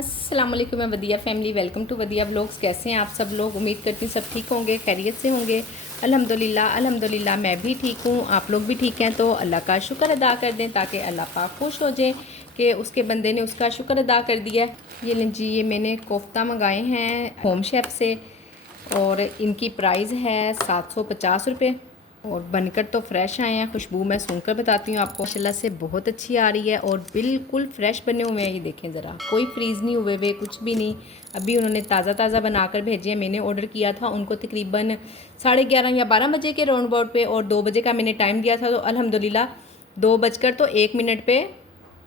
अस्सलाम वालेकुम, मैं वदिया फैमिली, वेलकम टू वदिया व्लॉग्स। कैसे हैं आप सब लोग? उम्मीद करती हूँ सब ठीक होंगे, खैरियत से होंगे। अल्हम्दुलिल्लाह मैं भी ठीक हूँ, आप लोग भी ठीक हैं। तो अल्लाह का शुक्र अदा कर दें ताकि अल्लाह पाक खुश हो जाए कि उसके बंदे ने उसका शुक्र अदा कर दिया। ये लें जी, ये मैंने कोफ्ता मंगाए हैं होम शेफ़ से और इनकी प्राइस है 750 रुपये और बनकर तो फ़्रेश आए हैं। खुशबू मैं सूंघकर बताती हूँ आपको, माशाल्लाह से बहुत अच्छी आ रही है और बिल्कुल फ़्रेश बने हुए हैं। ये देखें ज़रा, कोई फ्रीज़ नहीं हुए हुए, कुछ भी नहीं। अभी उन्होंने ताज़ा ताज़ा बनाकर भेजे हैं। मैंने ऑर्डर किया था उनको तकरीबन 11:30 या 12 बजे के राउंड अबाउट पे और 2 बजे का मैंने टाइम दिया था। तो अल्हम्दुलिल्लाह 2:01 पे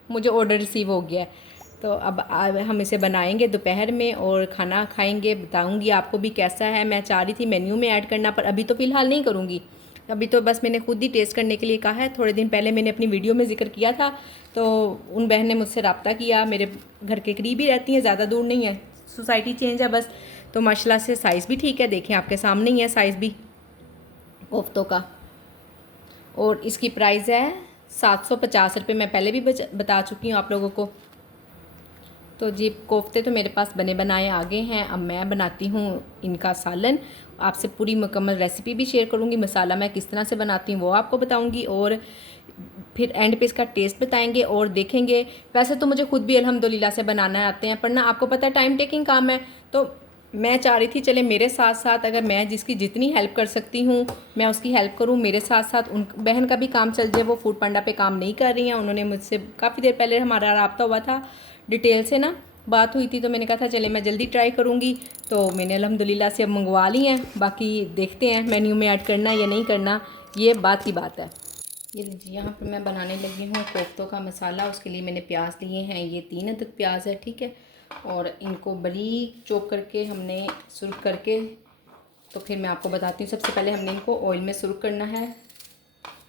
मुझे ऑर्डर रिसीव हो गया है। तो अब हम इसे बनाएंगे दोपहर में और खाना खाएंगे। बताऊंगी आपको भी कैसा है। मैं चाह रही थी मेन्यू में ऐड करना, पर अभी तो फ़िलहाल नहीं करूँगी। अभी तो बस मैंने खुद ही टेस्ट करने के लिए कहा है। थोड़े दिन पहले मैंने अपनी वीडियो में ज़िक्र किया था, तो उन बहन ने मुझसे रब्ता किया। मेरे घर के करीब ही रहती हैं, ज़्यादा दूर नहीं है, सोसाइटी चेंज है बस। तो माशाल्लाह से साइज़ भी ठीक है, देखें आपके सामने ही है साइज़ भी कोफ्तों का। और इसकी प्राइस है 750 रुपये। मैं पहले भी बता चुकी हूँ आप लोगों को। तो जी, कोफ्ते तो मेरे पास बने बनाए आ गए हैं। अब मैं बनाती हूँ इनका सालन। आपसे पूरी मुकम्मल रेसिपी भी शेयर करूँगी, मसाला मैं किस तरह से बनाती हूँ वो आपको बताऊँगी और फिर एंड पे इसका टेस्ट बताएंगे और देखेंगे। वैसे तो मुझे खुद भी अल्हम्दुलिल्लाह से बनाना आते हैं, पर ना आपको पता है टाइम टेकिंग काम है। तो मैं चाह रही थी चले मेरे साथ साथ अगर मैं जिसकी जितनी हेल्प कर सकती हूँ मैं उसकी हेल्प करूँ, मेरे साथ साथ उन बहन का भी काम चल जाए। वो फूड पांडा पे काम नहीं कर रही हैं। उन्होंने मुझसे काफ़ी देर पहले हमारा रब्ता हुआ था, डिटेल से ना बात हुई थी, तो मैंने कहा था चले मैं जल्दी ट्राई करूँगी। तो मैंने अल्हम्दुलिल्लाह से अब मंगवा ली हैं। बाकी देखते हैं मेन्यू में ऐड करना या नहीं करना, ये बात की बात है। ये लीजिए, यहाँ पर मैं बनाने लगी हूँ कोफ्तों का मसाला। उसके लिए मैंने प्याज लिए हैं, ये 3 अदद प्याज है, ठीक है। और इनको बारीक चॉप करके हमने सुर्ख करके, तो फिर मैं आपको बताती हूँ। सबसे पहले हमने इनको ऑयल में सुर्ख करना है।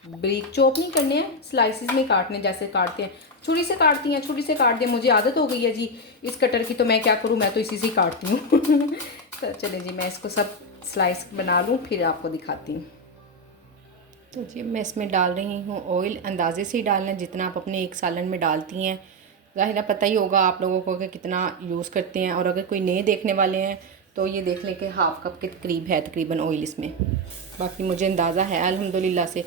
बारीक चॉप नहीं करने हैं, स्लाइसिस में काटने जैसे काटते हैं। छुरी से काटती हैं, छुरी से काट दिया, मुझे आदत हो गई है जी इस कटर की, तो मैं क्या करूँ, मैं तो इसी से ही काटती हूँ। तो चले जी, मैं इसको सब स्लाइस बना लूँ फिर आपको दिखाती हूँ। तो जी मैं इसमें डाल रही हूँ ऑयल। अंदाजे से ही डालना है जितना आप अपने एक सालन में डालती हैं। ज़ाहिर पता ही होगा आप लोगों को कि कितना यूज़ करते हैं। और अगर कोई नए देखने वाले हैं तो ये देख लें कि हाफ़ कप के करीब है तकरीबन ऑयल इसमें। बाकी मुझे अंदाज़ा है अल्हम्दुलिल्लाह से।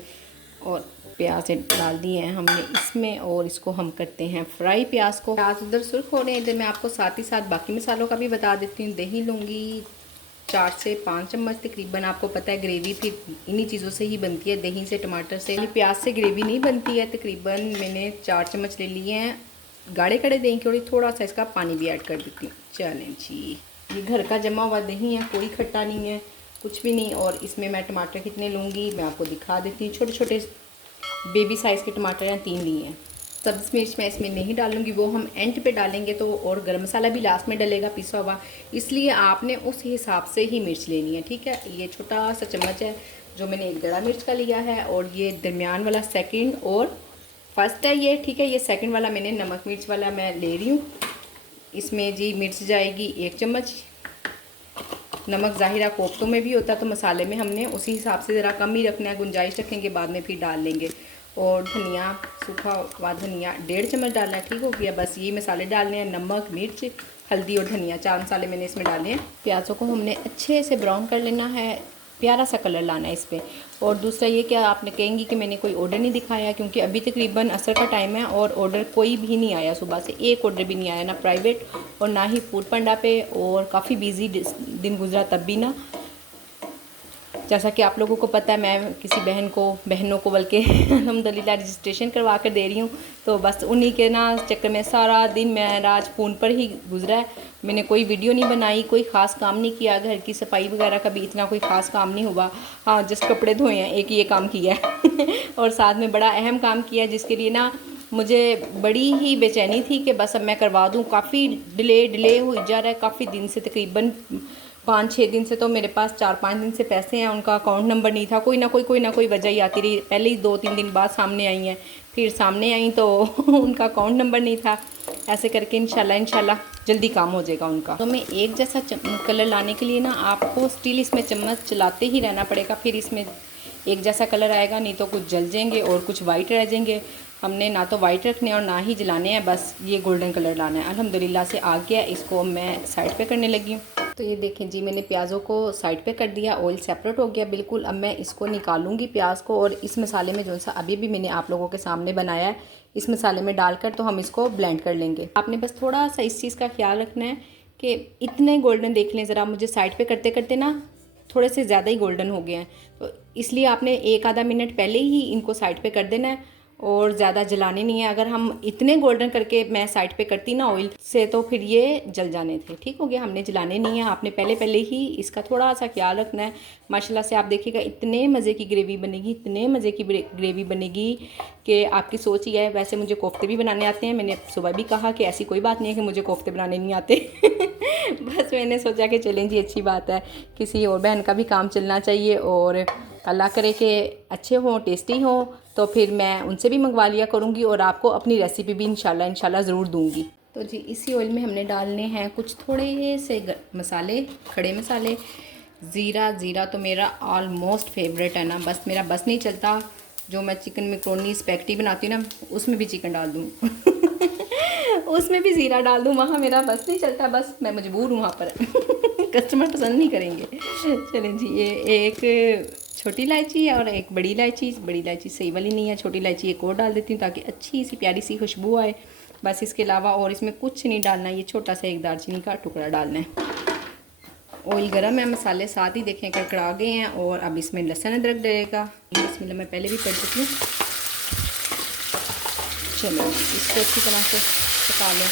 और प्याज डाल दिए हैं हमने इसमें और इसको हम करते हैं फ्राई प्याज को। प्याज उधर सुर्ख हो रहे हैं, इधर मैं आपको साथ ही साथ बाकी मसालों का भी बता देती हूँ। दही लूँगी 4 से 5 चम्मच तकरीबन। आपको पता है ग्रेवी फिर इन्हीं चीज़ों से ही बनती है, दही से, टमाटर से। प्याज से ग्रेवी नहीं बनती है। तकरीबन मैंने 4 चम्मच ले लिए हैं गाढ़े कड़े दही के, थोड़ा सा इसका पानी भी ऐड कर देती हूँ। चलें जी, ये घर का जमा हुआ दही है, कोई खट्टा नहीं है, कुछ भी नहीं। और इसमें मैं टमाटर कितने लूँगी मैं आपको दिखा देती हूँ। छोटे छोटे बेबी साइज़ के टमाटर हैं, 3 लिए हैं। सब्ज़ मिर्च मैं इसमें नहीं डालूंगी, वो हम एंड पे डालेंगे। तो और गरम मसाला भी लास्ट में डलेगा पिसा हुआ, इसलिए आपने उस हिसाब से ही मिर्च लेनी है, ठीक है। ये छोटा सा चम्मच है जो मैंने 1 बड़ा मिर्च का लिया है और ये दरमियान वाला सेकंड और फर्स्ट है ये, ठीक है। ये सेकंड वाला मैंने नमक मिर्च वाला मैं ले रही हूँ। इसमें जी मिर्च जाएगी 1 चम्मच। नमक ज़ाहिरा कोफ्तों में भी होता है, तो मसाले में हमने उसी हिसाब से ज़रा कम ही रखना है, गुंजाइश रखेंगे, बाद में फिर डाल लेंगे। और धनिया, सूखा हुआ धनिया 1.5 चम्मच डालना है, ठीक हो गया। बस ये मसाले डालने हैं, नमक, मिर्च, हल्दी और धनिया, 4 मसाले मैंने इसमें डाले हैं। प्याज़ों को हमने अच्छे से ब्राउन कर लेना है, प्यारा सा कलर लाना है इस पर। और दूसरा ये क्या आपने कहेंगी कि मैंने कोई ऑर्डर नहीं दिखाया, क्योंकि अभी तकरीबन असर का टाइम है और ऑर्डर कोई भी नहीं आया। सुबह से एक ऑर्डर भी नहीं आया, ना प्राइवेट और ना ही फूड पांडा पे। और काफ़ी बिजी दिन गुजरा तब भी ना। जैसा कि आप लोगों को पता है, मैं किसी बहनों को बल्कि अल्हम्दुलिल्लाह रजिस्ट्रेशन करवा कर दे रही हूँ। तो बस उन्हीं के ना चक्कर में सारा दिन मेरा आज फ़ोन पर ही गुजरा है। मैंने कोई वीडियो नहीं बनाई, कोई ख़ास काम नहीं किया, घर की सफाई वगैरह का भी इतना कोई ख़ास काम नहीं हुआ। हाँ, जस्ट कपड़े धोए हैं, एक ये काम किया है और साथ में बड़ा अहम काम किया है जिसके लिए ना मुझे बड़ी ही बेचैनी थी कि बस अब मैं करवा दूँ। काफ़ी डिले हो जा रहा है काफ़ी दिन से, तकरीबन 5-6 दिन से। तो मेरे पास 4-5 दिन से पैसे हैं, उनका अकाउंट नंबर नहीं था। कोई ना कोई वजह ही आती रही। पहले ही 2-3 दिन बाद सामने आई हैं, फिर सामने आई तो उनका अकाउंट नंबर नहीं था। ऐसे करके इंशाल्लाह जल्दी काम हो जाएगा उनका। तो मैं एक जैसा कलर लाने के लिए ना आपको स्टिल इसमें चम्मच चलाते ही रहना पड़ेगा, फिर इसमें एक जैसा कलर आएगा, नहीं तो कुछ जल जाएंगे और कुछ वाइट रह जाएंगे। हमने ना तो वाइट रखने और ना ही जलाने हैं, बस ये गोल्डन कलर लाना है। अल्हम्दुलिल्लाह से आ गया। इसको मैं साइड पे करने लगी हूँ। तो ये देखें जी, मैंने प्याज़ों को साइड पे कर दिया, ऑयल सेपरेट हो गया बिल्कुल। अब मैं इसको निकालूंगी प्याज को, और इस मसाले में जो सा अभी भी मैंने आप लोगों के सामने बनाया है, इस मसाले में डालकर तो हम इसको ब्लेंड कर लेंगे। आपने बस थोड़ा सा इस चीज़ का ख्याल रखना है कि इतने गोल्डन देख लें ज़रा, मुझे साइड पे करते करते ना थोड़े से ज़्यादा ही गोल्डन हो गए हैं, तो इसलिए आपने एक आधा मिनट पहले ही इनको साइड पे कर देना है और ज़्यादा जलाने नहीं है। अगर हम इतने गोल्डन करके मैं साइड पे करती ना ऑयल से, तो फिर ये जल जाने थे। ठीक हो गया, हमने जलाने नहीं है, आपने पहले पहले ही इसका थोड़ा सा ख्याल रखना है। माशाल्लाह से आप देखिएगा इतने मज़े की ग्रेवी बनेगी, इतने मज़े की ग्रेवी बनेगी कि आपकी सोच ही है। वैसे मुझे कोफ्ते भी बनाने आते हैं, मैंने सुबह भी कहा कि ऐसी कोई बात नहीं है कि मुझे कोफ्ते बनाने नहीं आते बस मैंने सोचा कि चलें जी, अच्छी बात है, किसी और बहन का भी काम चलना चाहिए, और अल्लाह करे कि अच्छे हों, टेस्टी हों, तो फिर मैं उनसे भी मंगवा लिया करूँगी और आपको अपनी रेसिपी भी इंशाल्लाह ज़रूर दूँगी। तो जी इसी ऑयल में हमने डालने हैं कुछ थोड़े से मसाले, खड़े मसाले। ज़ीरा तो मेरा ऑलमोस्ट फेवरेट है ना, बस मेरा बस नहीं चलता, जो मैं चिकन मैकरोनी स्पैगेटी बनाती हूँ ना, उसमें भी चिकन डाल दूँ उसमें भी ज़ीरा डाल दूँ, वहाँ मेरा बस नहीं चलता, बस मैं मजबूर हूँ वहाँ पर कस्टमर पसंद नहीं करेंगे। चलें जी, ये एक छोटी इलायची है और एक बड़ी इलायची। बड़ी इलायची सही वाली नहीं है, छोटी इलायची एक और डाल देती हूँ ताकि अच्छी सी प्यारी सी खुशबू आए, बस इसके अलावा और इसमें कुछ नहीं डालना। ये छोटा सा एक दालचीनी का टुकड़ा डालना है। ऑयल गरम है, मसाले साथ ही देखें कड़कड़ा गए हैं, और अब इसमें लहसुन अदरक डलेगा। बिस्मिल्लाह, मैं पहले भी कर चुकी हूँ। चलो इसको अच्छी तरह से पका लें,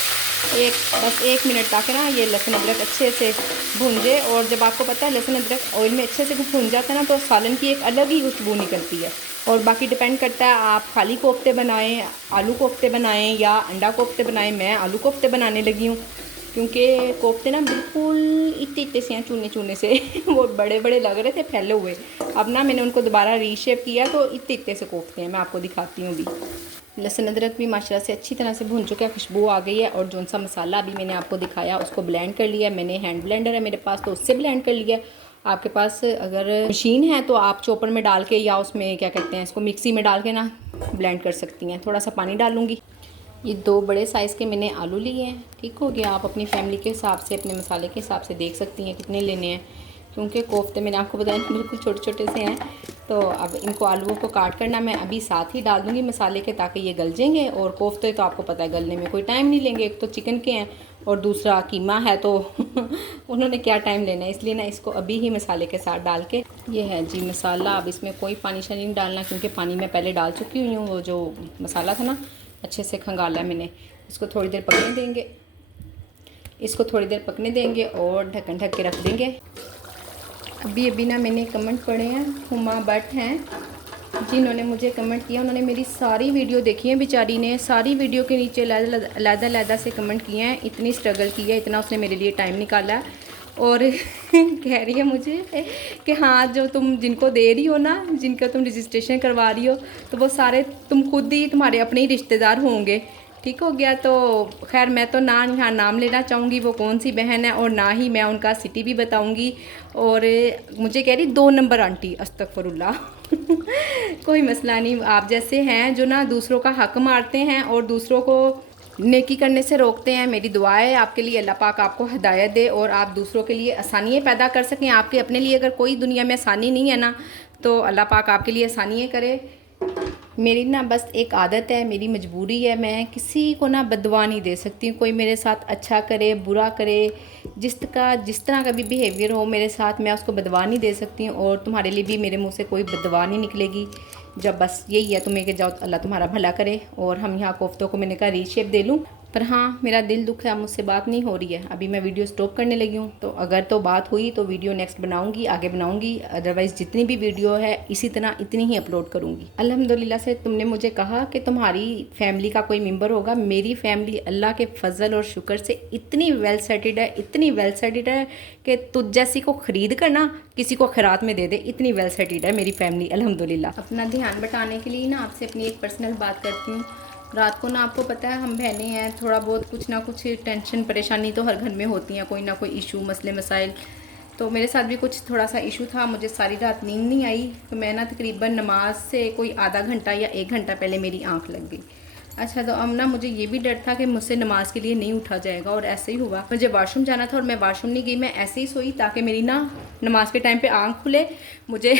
बस एक मिनट, ताकि ना ये लहसुन अदरक अच्छे से भूंजे। और जब आपको पता है लहसुन अदरक ऑयल में अच्छे से भून जाता है ना, तो सालन की एक अलग ही खुशबू निकलती है। और बाकी डिपेंड करता है आप खाली कोफ्ते बनाएं, आलू कोफ्ते बनाएं या अंडा कोफ्ते बनाएं। मैं आलू कोफ्ते बनाने लगी हूँ, क्योंकि कोफ्ते ना बिल्कुल इतने से हैं, चूने से वो बड़े बड़े लग रहे थे फैले हुए। अब ना मैंने उनको दोबारा रीशेप किया, तो इतने से कोफ्ते हैं। मैं आपको दिखाती हूँ अभी। लहसुन अदरक भी माशाल्लाह से अच्छी तरह से भून चुका है, खुशबू आ गई है। और जो सा मसाला अभी मैंने आपको दिखाया उसको ब्लेंड कर लिया। मैंने हैंड ब्लेंडर है मेरे पास, तो उससे ब्लेंड कर लिया। आपके पास अगर मशीन है तो आप चॉपर में डाल के, या उसमें क्या कहते हैं इसको, मिक्सी में डाल के ना ब्लेंड कर सकती हैं। थोड़ा सा पानी डालूँगी। ये 2 बड़े साइज़ के मैंने आलू लिए हैं। ठीक हो गया, आप अपनी फैमिली के हिसाब से, अपने मसाले के हिसाब से देख सकती हैं कितने लेने हैं, क्योंकि कोफ्ते मैंने आपको बताया बिल्कुल छोटे छोटे से हैं। तो अब इनको आलूओं को काट करना मैं अभी साथ ही डाल दूँगी मसाले के, ताकि ये गल जाएंगे। और कोफ्ते तो आपको पता है गलने में कोई टाइम नहीं लेंगे, एक तो चिकन के हैं और दूसरा कीमा है, तो उन्होंने क्या टाइम लेना है, इसलिए ना इसको अभी ही मसाले के साथ डाल के। ये है जी मसाला। अब इसमें कोई पानी शानी नहीं डालना, क्योंकि पानी मैं पहले डाल चुकी हुई हूँ। वो जो मसाला था ना अच्छे से खंगाला है मैंने। इसको थोड़ी देर पकने देंगे, इसको थोड़ी देर पकने देंगे और ढक्कन ढक के रख देंगे। अभी ना मैंने कमेंट पढ़े हैं, हुमा भट्ट हैं जिन्होंने मुझे कमेंट किया। उन्होंने मेरी सारी वीडियो देखी है, बेचारी ने सारी वीडियो के नीचे अलग-अलग से कमेंट किए हैं। इतनी स्ट्रगल की है, इतना उसने मेरे लिए टाइम निकाला है। और कह रही है मुझे कि हाँ, जो तुम जिनको दे रही हो ना, जिनका तुम रजिस्ट्रेशन करवा रही हो, तो वो सारे तुम खुद ही, तुम्हारे अपने ही रिश्तेदार होंगे। ठीक हो गया। तो खैर मैं तो ना यहाँ नाम लेना चाहूँगी वो कौन सी बहन है, और ना ही मैं उनका सिटी भी बताऊँगी। और मुझे कह रही 2 नंबर आंटी, अस्तगफुरुल्लाह कोई मसला नहीं। आप जैसे हैं जो ना दूसरों का हक मारते हैं और दूसरों को नेकी करने से रोकते हैं। मेरी दुआ है आपके लिए, अल्लाह पाक आपको हिदायत दे और आप दूसरों के लिए आसानियाँ पैदा कर सकें। आपके अपने लिए अगर कोई दुनिया में आसानी नहीं है ना, तो अल्लाह पाक आपके लिए आसानियाँ करे। मेरी ना बस एक आदत है, मेरी मजबूरी है, मैं किसी को ना बददुआ नहीं दे सकती हूँ। कोई मेरे साथ अच्छा करे बुरा करे, जिस तरह का भी बिहेवियर हो मेरे साथ, मैं उसको बददुआ नहीं दे सकती हूँ। और तुम्हारे लिए भी मेरे मुंह से कोई बददुआ नहीं निकलेगी। जब बस यही है तुम्हें कि जाओ अल्लाह तुम्हारा भला करे। और हम यहाँ कोफ्तों को मैंने कहा रीशेप दे लूँ, पर हाँ मेरा दिल दुख है, मुझसे बात नहीं हो रही है। अभी मैं वीडियो स्टॉप करने लगी हूँ, तो अगर तो बात हुई तो वीडियो नेक्स्ट बनाऊँगी, आगे बनाऊँगी। अदरवाइज़ जितनी भी वीडियो है इसी तरह इतनी ही अपलोड करूँगी। अल्हम्दुलिल्लाह से तुमने मुझे कहा कि तुम्हारी फैमिली का कोई मेम्बर होगा। मेरी फैमिली अल्लाह के फजल और शुक्र से इतनी वेल सेटेड है, इतनी वेल सेटेड है कि तुझ जैसी को ख़रीद कर ना किसी को खैरात में दे दे, इतनी वेल सेटेड है मेरी फैमिली अल्हम्दुलिल्लाह। अपना ध्यान बटाने के लिए ना आपसे अपनी एक पर्सनल बात करती हूँ। रात को ना आपको पता है हम बहनें हैं, थोड़ा बहुत कुछ ना कुछ टेंशन परेशानी तो हर घर में होती हैं, कोई ना कोई इशू मसले मसाइल। तो मेरे साथ भी कुछ थोड़ा सा इशू था, मुझे सारी रात नींद नहीं आई। तो मैं ना तकरीबन नमाज से कोई आधा घंटा या 1 घंटा पहले मेरी आंख लग गई। अच्छा, तो अब ना मुझे ये भी डर था कि मुझसे नमाज के लिए नहीं उठा जाएगा, और ऐसे ही हुआ। मुझे वॉशरूम जाना था और मैं वॉशरूम नहीं गई, मैं ऐसे ही सोई ताकि मेरी ना नमाज के टाइम पे आंख खुले। मुझे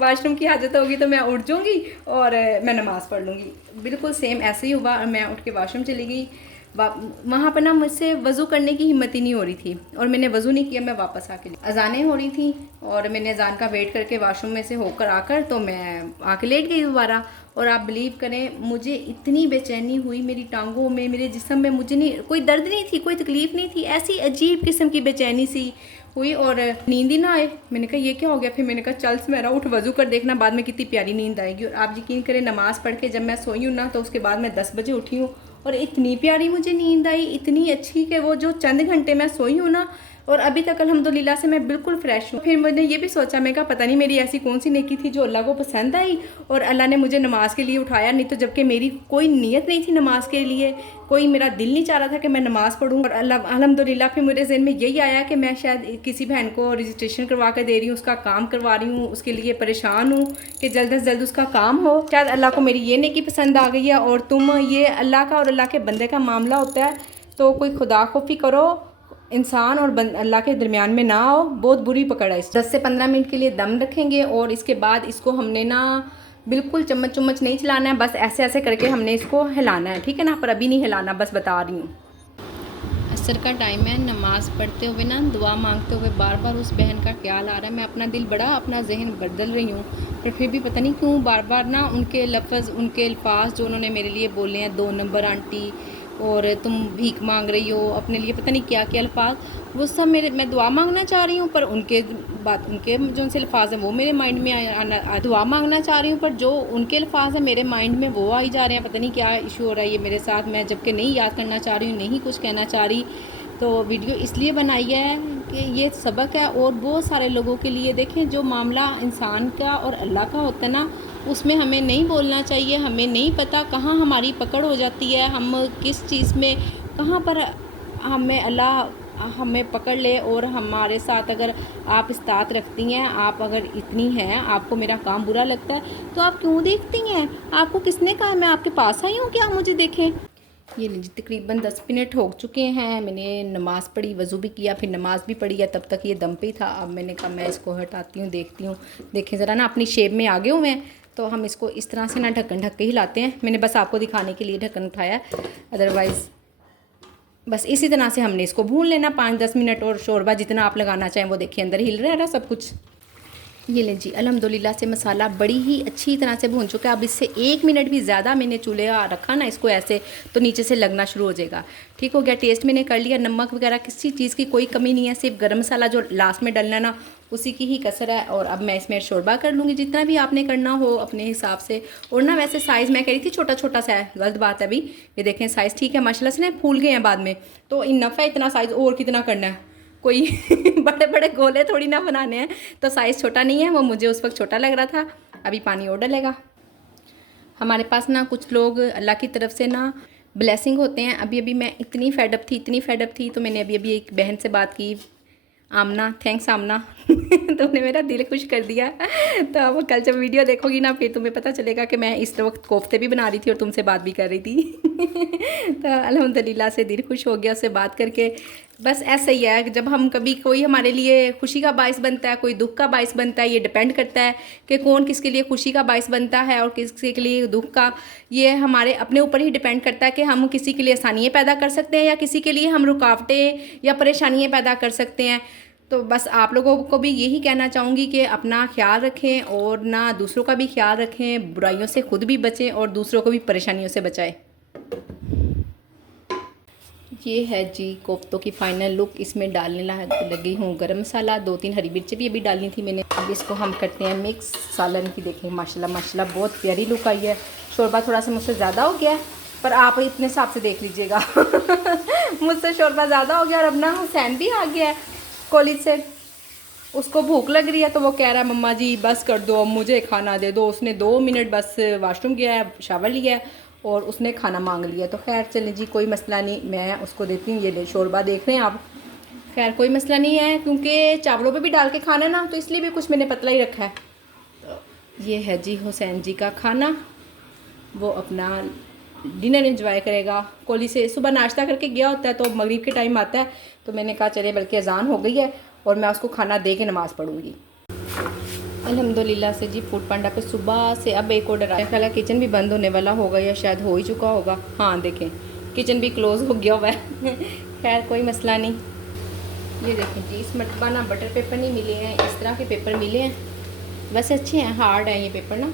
वॉशरूम की हाजत होगी तो मैं उठ जाऊँगी और मैं नमाज़ पढ़ लूँगी। बिल्कुल सेम ऐसे ही हुआ, और मैं उठ के वॉशरूम चली गई। वहाँ पर ना मुझसे वज़ू करने की हिम्मत ही नहीं हो रही थी, और मैंने वज़ू नहीं किया। मैं वापस आके अजानें हो रही थी और मैंने अजान का वेट करके वॉशरूम में से होकर आकर तो मैं आके लेट गई दोबारा। और आप बिलीव करें, मुझे इतनी बेचैनी हुई मेरी टांगों में, मेरे जिस्म में। मुझे नहीं, कोई दर्द नहीं थी, कोई तकलीफ़ नहीं थी, ऐसी अजीब किस्म की बेचैनी सी हुई और नींद ही ना आए। मैंने कहा ये क्या हो गया। फिर मैंने कहा चल मेरा उठ वज़ू कर देखना, बाद में कितनी प्यारी नींद आएगी। और आप यकीन करें, नमाज़ पढ़ के जब मैं सोई हूँ ना, तो उसके बाद मैं 10 बजे उठी हूँ और इतनी प्यारी मुझे नींद आई, इतनी अच्छी कि वो जो चंद घंटे मैं सोई हूँ ना, और अभी तक अल्हम्दुलिल्लाह से मैं बिल्कुल फ्रेश हूँ। फिर मैंने ये भी सोचा, मैं कहा पता नहीं मेरी ऐसी कौन सी नेकी थी जो अल्लाह को पसंद आई और अल्लाह ने मुझे नमाज के लिए उठाया। नहीं तो जबकि मेरी कोई नीयत नहीं थी नमाज के लिए, कोई मेरा दिल नहीं चाह रहा था कि मैं नमाज़ पढ़ूँ। और अल्हम्दुलिल्लाह फिर मेरे ज़हन में यही आया कि मैं शायद किसी बहन को रजिस्ट्रेशन करवा कर दे रही हूँ, उसका काम करवा रही हूँ, उसके लिए परेशान हूँ कि जल्द से जल्द उसका काम हो। शायद अल्लाह को मेरी ये नेकी पसंद आ गई है। और तुम, ये अल्लाह का और अल्लाह के बंदे का मामला होता है, तो कोई खुदा खौफी करो, इंसान और अल्लाह के दरमियान में ना आओ, बहुत बुरी पकड़ है। 10 से 15 मिनट के लिए दम रखेंगे और इसके बाद इसको हमने ना बिल्कुल चम्मच नहीं चलाना है, बस ऐसे ऐसे करके हमने इसको हिलाना है, ठीक है ना। पर अभी नहीं हिलाना, बस बता रही हूँ। असर का टाइम है, नमाज़ पढ़ते हुए ना दुआ मांगते हुए बार बार उस बहन का ख्याल आ रहा है। मैं अपना दिल बड़ा, अपना जहन बदल रही हूँ, पर फिर भी पता नहीं क्यों बार बार ना उनके लफ्ज़, उनके अल्फाज जो उन्होंने मेरे लिए बोले हैं, 2 नंबर आंटी और तुम भीख मांग रही हो अपने लिए, पता नहीं क्या क्या अल्फाज, वो सब मेरे, मैं दुआ मांगना चाह रही हूँ पर उनके जो उनसे अल्फाज हैं वो मेरे माइंड में दुआ मांगना चाह रही हूँ पर जो उनके अल्फाज हैं मेरे माइंड में वो आई जा रहे हैं। पता नहीं क्या इशू हो रहा है ये मेरे साथ। मैं जबकि नहीं याद करना चाह रही हूँ, नहीं कुछ कहना चाह रही। तो वीडियो इसलिए बनाई है कि ये सबक है और बहुत सारे लोगों के लिए। देखें, जो मामला इंसान का और अल्लाह का होता है ना, उसमें हमें नहीं बोलना चाहिए। हमें नहीं पता कहाँ हमारी पकड़ हो जाती है, हम किस चीज़ में, कहाँ पर हमें अल्लाह हमें पकड़ ले। और हमारे साथ अगर आप इस्तात रखती हैं, आप अगर इतनी हैं, आपको मेरा काम बुरा लगता है तो आप क्यों देखती हैं? आपको किसने कहा मैं आपके पास आई हूँ कि आप मुझे देखें? ये लीजिए, तकरीबन 10 मिनट हो चुके हैं। मैंने नमाज़ पढ़ी, वज़ू भी किया, फिर नमाज़ भी पढ़ी है, तब तक ये दम पे ही था। अब मैंने कहा मैं इसको हटाती हूँ, देखती हूँ। देखें ज़रा ना, अपनी शेप में आगे हुए हैं, तो हम इसको इस तरह से ना ढक्कन ढक के ही लाते हैं। मैंने बस आपको दिखाने के लिए ढक्कन उठाया, अदरवाइज़ बस इसी तरह से हमने इसको भून लेना 5-10 मिनट। और शोरबा जितना आप लगाना चाहें वो देखिए अंदर हिल रहा है ना सब कुछ। ये लें जी, अल्हम्दुलिल्लाह से मसाला बड़ी ही अच्छी तरह से भून चुका है। अब इससे 1 मिनट भी ज़्यादा मैंने चूल्हे रखा ना इसको ऐसे, तो नीचे से लगना शुरू हो जाएगा। ठीक हो गया, टेस्ट मैंने कर लिया, नमक वगैरह किसी चीज़ की कोई कमी नहीं है, सिर्फ गरम मसाला जो लास्ट में डलना ना उसी की ही कसर है। और अब मैं इसमें शोरबा कर लूँगी, जितना भी आपने करना हो अपने हिसाब से। और ना वैसे साइज़ मैं कह रही थी छोटा छोटा सा है, गलत बात है। अभी ये देखें साइज़ ठीक है माशाल्लाह से, ना फूल गए हैं बाद में, तो इनफ है इतना साइज़। और कितना करना है, कोई बड़े बड़े गोले थोड़ी ना बनाने हैं, तो साइज़ छोटा नहीं है, वो मुझे उस वक्त छोटा लग रहा था। अभी पानी और डलेगा। हमारे पास ना कुछ लोग अल्लाह की तरफ से ना ब्लेसिंग होते हैं। अभी अभी मैं इतनी फेडअप थी तो मैंने अभी एक बहन से बात की, आमना, थैंक्स आमना तुमने मेरा दिल खुश कर दिया। तो अब कल जब वीडियो देखोगी ना, फिर तुम्हें पता चलेगा कि मैं इस वक्त कोफ्ते भी बना रही थी और तुमसे बात भी कर रही थी। तो अल्हम्दुलिल्लाह से दिल खुश हो गया उससे बात करके। बस ऐसा ही है, जब हम कभी कोई हमारे लिए खुशी का बाइस बनता है, कोई दुख का बाइस बनता है, ये डिपेंड करता है कि कौन किसके लिए खुशी का बाइस बनता है और किसके लिए दुख का। ये हमारे अपने ऊपर ही डिपेंड करता है कि हम किसी के लिए आसानियाँ पैदा कर सकते हैं या किसी के लिए हम रुकावटें या परेशानियाँ पैदा कर सकते हैं। तो बस आप लोगों को भी यही कहना चाहूँगी कि अपना ख्याल रखें और ना दूसरों का भी ख्याल रखें, बुराइयों से खुद भी बचें और दूसरों को भी परेशानियों से बचाएं। ये है जी कोफ्तों की फ़ाइनल लुक। इसमें डालने लगी हूँ गरम मसाला, 2-3 हरी मिर्चें भी अभी डालनी थी मैंने। अब इसको हम करते हैं मिक्स सालन की। देखें माशाल्लाह बहुत प्यारी लुक आई है। शोरबा थोड़ा सा मुझसे ज़्यादा हो गया है, पर आप इतने हिसाब से देख लीजिएगा। मुझसे शोरबा ज़्यादा हो गया। और अब ना हुसैन भी आ गया है कॉलेज से, उसको भूख लग रही है, तो वो कह रहा है मम्मा जी बस कर दो, मुझे खाना दे दो। उसने 2 मिनट बस वाशरूम गया है, शावर लिया है और उसने खाना मांग लिया। तो खैर चलें जी, कोई मसला नहीं, मैं उसको देती हूँ। ये ले शोरबा देख रहे हैं आप, खैर कोई मसला नहीं है, क्योंकि चावलों पे भी डाल के खाना है ना, तो इसलिए भी कुछ मैंने पतला ही रखा है। तो ये है जी हुसैन जी का खाना, वो अपना डिनर एंजॉय करेगा। कोहली से सुबह नाश्ता करके गया होता है, तो मगरिब के टाइम आता है, तो मैंने कहा चले बल्कि अजान हो गई है और मैं उसको खाना दे के नमाज़ पढ़ूँगी। अल्हम्दुलिल्लाह से जी फूड पांडा पे सुबह से अब एक ऑर्डर आया। ख्याल किचन भी बंद होने वाला होगा या शायद हो ही चुका होगा। हाँ देखें किचन भी क्लोज़ हो गया हुआ है। खैर कोई मसला नहीं। ये देखें जी, इस मरतबा ना बटर पेपर नहीं मिले हैं, इस तरह के पेपर मिले हैं। वैसे अच्छे हैं, हार्ड है ये पेपर ना,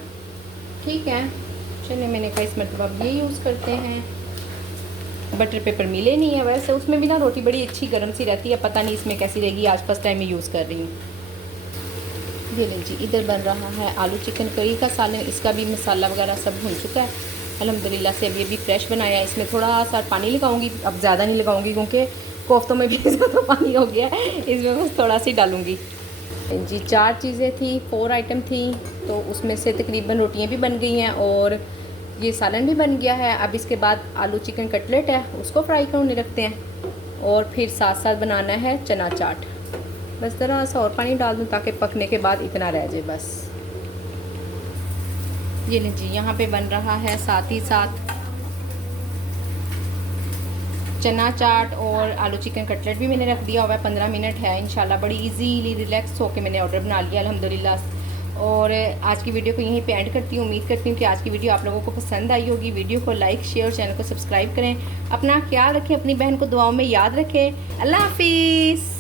ठीक है। चलिए मैंने कहा इस मरतबा ये यूज़ करते हैं। बटर पेपर मिले नहीं है, वैसे उसमें भी ना रोटी बड़ी अच्छी गर्म सी रहती है, पता नहीं इसमें कैसी रहेगी, आज फर्स्ट टाइम में यूज़ कर रही हूँ। ये लें जी, इधर बन रहा है आलू चिकन करी का सालन, इसका भी मसाला वगैरह सब भुन चुका है अल्हम्दुलिल्लाह से। अभी फ्रेश बनाया है, इसमें थोड़ा सा पानी लगाऊंगी, अब ज़्यादा नहीं लगाऊंगी क्योंकि कोफ्तों में भी ज़्यादा पानी हो गया है, इसमें बस थोड़ा सी डालूंगी जी। 4 चीज़ें थी, 4 आइटम थी, तो उसमें से तकरीबन रोटियाँ भी बन गई हैं और ये सालन भी बन गया है। अब इसके बाद आलू चिकन कटलेट है, उसको फ्राई करने रखते हैं और फिर साथ साथ बनाना है चना चाट। बस ज़रा सा और पानी डाल दूँ ताकि पकने के बाद इतना रह जाए बस। ये लें जी, यहाँ पे बन रहा है साथ ही साथ चना चाट और आलू चिकन कटलेट भी मैंने रख दिया हुआ है। 15 मिनट है इंशाल्लाह। बड़ी इजीली रिलैक्स होके मैंने ऑर्डर बना लिया अल्हम्दुलिल्लाह। और आज की वीडियो को यहीं पे एंड करती हूँ। उम्मीद करती हूँ कि आज की वीडियो आप लोगों को पसंद आई होगी। वीडियो को लाइक शेयर, चैनल को सब्सक्राइब करें। अपना ख्याल रखें, अपनी बहन को दुआओं में याद रखें। अल्लाह हाफिज़।